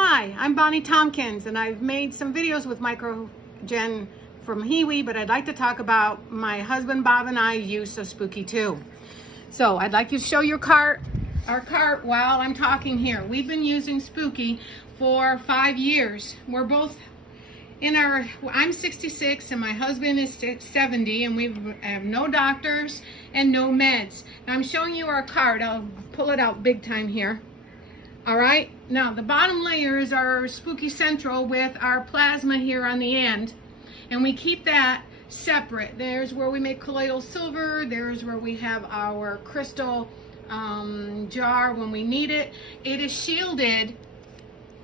Hi, I'm Bonnie Tompkins, and I've made some videos with Microgen from Hiwi, but I'd like to talk about my husband Bob and I use of Spooky2. So I'd like to show our cart while I'm talking here. We've been using Spooky for 5 years. We're both I'm 66 and my husband is 70, and we have no doctors and no meds. Now I'm showing you our cart. I'll pull it out big time here. All right, now the bottom layer is our Spooky Central with our plasma here on the end, and we keep that separate. There's where we make colloidal silver, there's where we have our crystal jar when we need it. It is shielded,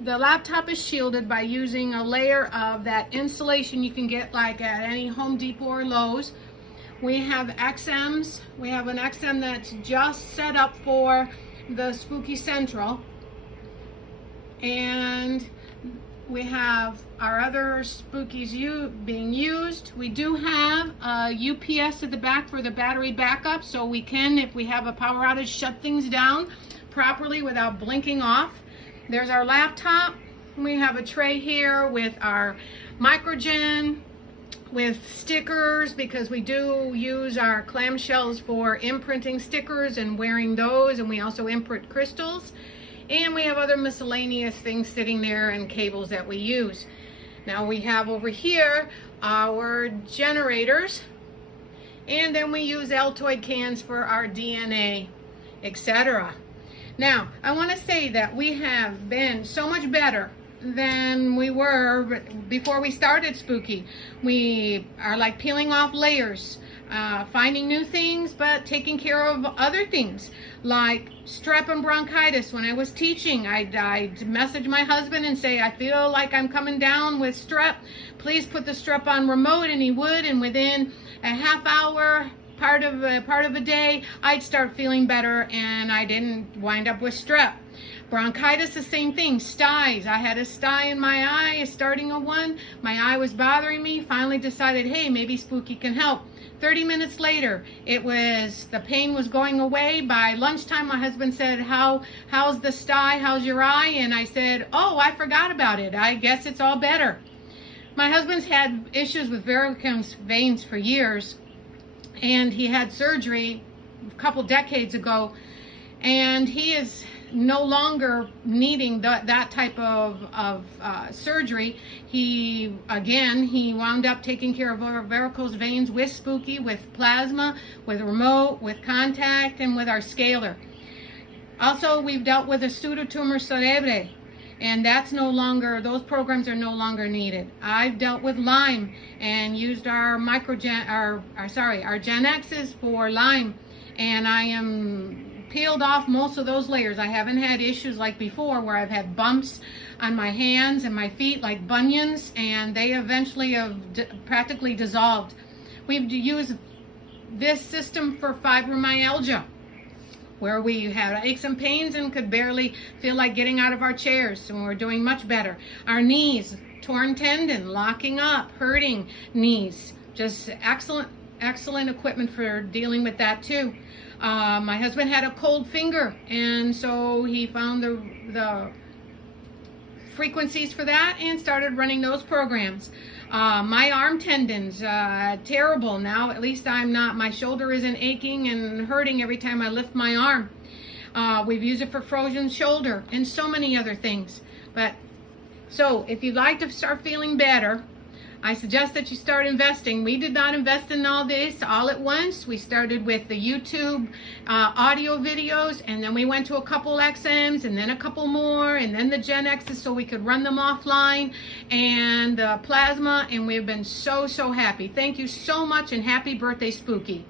the laptop is shielded by using a layer of that insulation you can get like at any Home Depot or Lowe's. We have XMs, we have an XM that's just set up for the Spooky Central. And we have our other Spookies being used. We do have a UPS at the back for the battery backup, so we can, if we have a power outage, shut things down properly without blinking off. There's our laptop. We have a tray here with our Microgen, with stickers, because we do use our clamshells for imprinting stickers and wearing those, and we also imprint crystals. And we have other miscellaneous things sitting there and cables that we use. Now we have over here our generators, and then we use Altoid cans for our DNA, etc. Now I want to say that we have been so much better than we were before we started Spooky. We are like peeling off layers, finding new things, but taking care of other things like strep and bronchitis. When I was teaching, I'd message my husband and say, I feel like I'm coming down with strep. Please put the strep on remote, and he would, and within a half hour, part of a day, I'd start feeling better, and I didn't wind up with strep. Bronchitis, the same thing. Styes. I had a sty in my eye, starting a one. My eye was bothering me. Finally decided, hey, maybe Spooky can help. 30 minutes later, the pain was going away. By lunchtime, my husband said, how's the sty? How's your eye? And I said, oh, I forgot about it. I guess it's all better. My husband's had issues with varicose veins for years, and he had surgery a couple decades ago, and he is no longer needing that type of surgery. He wound up taking care of our varicose veins with Spooky, with plasma, with remote, with contact, and with our scaler. Also, we've dealt with a pseudotumor cerebre, and that's no longer, those programs are no longer needed. I've dealt with Lyme and used our our Gen X's for Lyme, and I am peeled off most of those layers. I haven't had issues like before where I've had bumps on my hands and my feet like bunions, and they eventually have practically dissolved. We've used this system for fibromyalgia, where we had aches and pains and could barely feel like getting out of our chairs, and we're doing much better. Our knees, torn tendon, locking up, hurting knees, just excellent equipment for dealing with that too. My husband had a cold finger, and so he found the frequencies for that and started running those programs. My arm tendons, terrible. Now at least I'm not, my shoulder isn't aching and hurting every time I lift my arm. We've used it for frozen shoulder and so many other things. So if you'd like to start feeling better, I suggest that you start investing. We did not invest in all this all at once. We started with the YouTube audio videos, and then we went to a couple XMs, and then a couple more, and then the Gen X's so we could run them offline, and the plasma, and we've been so happy. Thank you so much, and happy birthday, Spooky.